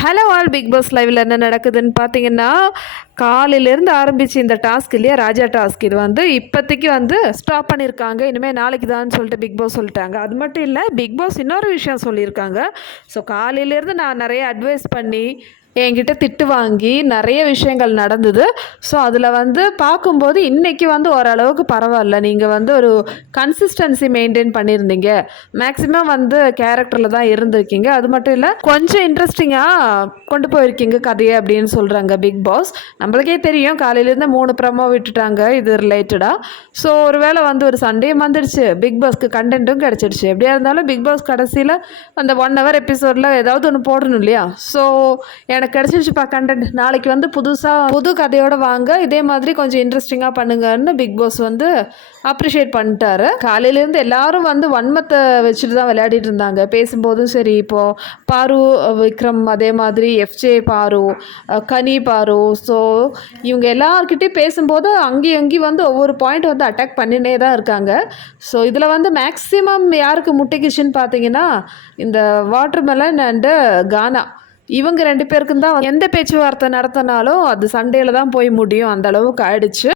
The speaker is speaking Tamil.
ஹலோ ஆல் பிக் பாஸ் லைவில் என்ன நடக்குதுன்னு பார்த்தீங்கன்னா காலையிலேருந்து ஆரம்பிச்சு இந்த டாஸ்க் இல்லையா ராஜா டாஸ்க் இது வந்து இப்போதைக்கு வந்து ஸ்டாப் பண்ணியிருக்காங்க இனிமேல் நாளைக்கு தான் சொல்லிட்டு பிக் பாஸ் சொல்லிட்டாங்க. அது மட்டும் இல்லை பிக் பாஸ் இன்னொரு விஷயம் சொல்லியிருக்காங்க. ஸோ காலையிலேருந்து நான் நிறைய அட்வைஸ் பண்ணி என்கிட்ட திட்டு வாங்கி நிறைய விஷயங்கள் நடந்தது. ஸோ அதில் வந்து பார்க்கும்போது இன்றைக்கி வந்து ஓரளவுக்கு பரவாயில்ல. நீங்கள் வந்து ஒரு கன்சிஸ்டன்சி மெயின்டைன் பண்ணியிருந்தீங்க. மேக்ஸிமம் வந்து கேரக்டரில் தான் இருந்திருக்கீங்க. அது மட்டும் இல்லை கொஞ்சம் இன்ட்ரெஸ்டிங்காக கொண்டு போயிருக்கீங்க கதையை அப்படின்னு சொல்கிறாங்க பிக் பாஸ் நம்மளுக்கே தெரியும் காலையிலேருந்து மூணு ப்ரமோ விட்டுட்டாங்க இது ரிலேட்டடாக ஸோ ஒரு வேளை வந்து ஒரு சண்டேயும் வந்துடுச்சு. பிக் பாஸ்க்கு கண்டென்ட்டும் கிடச்சிடுச்சு. எப்படியா இருந்தாலும் பிக் பாஸ் கடைசியில் அந்த ஒன் ஹவர் எபிசோடில் ஏதாவது ஒன்று போடணும் இல்லையா? ஸோ எனக்கு கிடச்சிருச்சுப்பா கண்டென்ட் நாளைக்கு வந்து புதுசாக புது கதையோட வாங்க. இதே மாதிரி கொஞ்சம் இன்ட்ரெஸ்டிங்காக பண்ணுங்கன்னு பிக் பாஸ் வந்து அப்ரிஷியேட் பண்ணிட்டாரு. காலையிலேருந்து எல்லாரும் வந்து வன்மத்தை வச்சுட்டு தான் விளையாடிட்டு இருந்தாங்க. பேசும்போதும் சரி இப்போது பாரு விக்ரம் அதே மாதிரி எஃப்ஜே பாரு கனி பாரு. ஸோ இவங்க எல்லார்கிட்டையும் பேசும்போது அங்கேயும் இங்கேயும் வந்து ஒவ்வொரு பாயிண்ட் வந்து அட்டாக் பண்ணினே தான் இருக்காங்க. ஸோ இதில் வந்து மேக்ஸிமம் யாருக்கு முட்டைக்குச்சுன்னு பார்த்தீங்கன்னா இந்த வாட்டர்மெலன் அண்டு கானா இவங்க ரெண்டு பேருக்கும் தான் எந்த பேச்சுவார்த்தை நடத்தினாலும் அது சண்டையில் தான் போய் முடியும். அந்த அளவுக்கு ஆயிடுச்சு.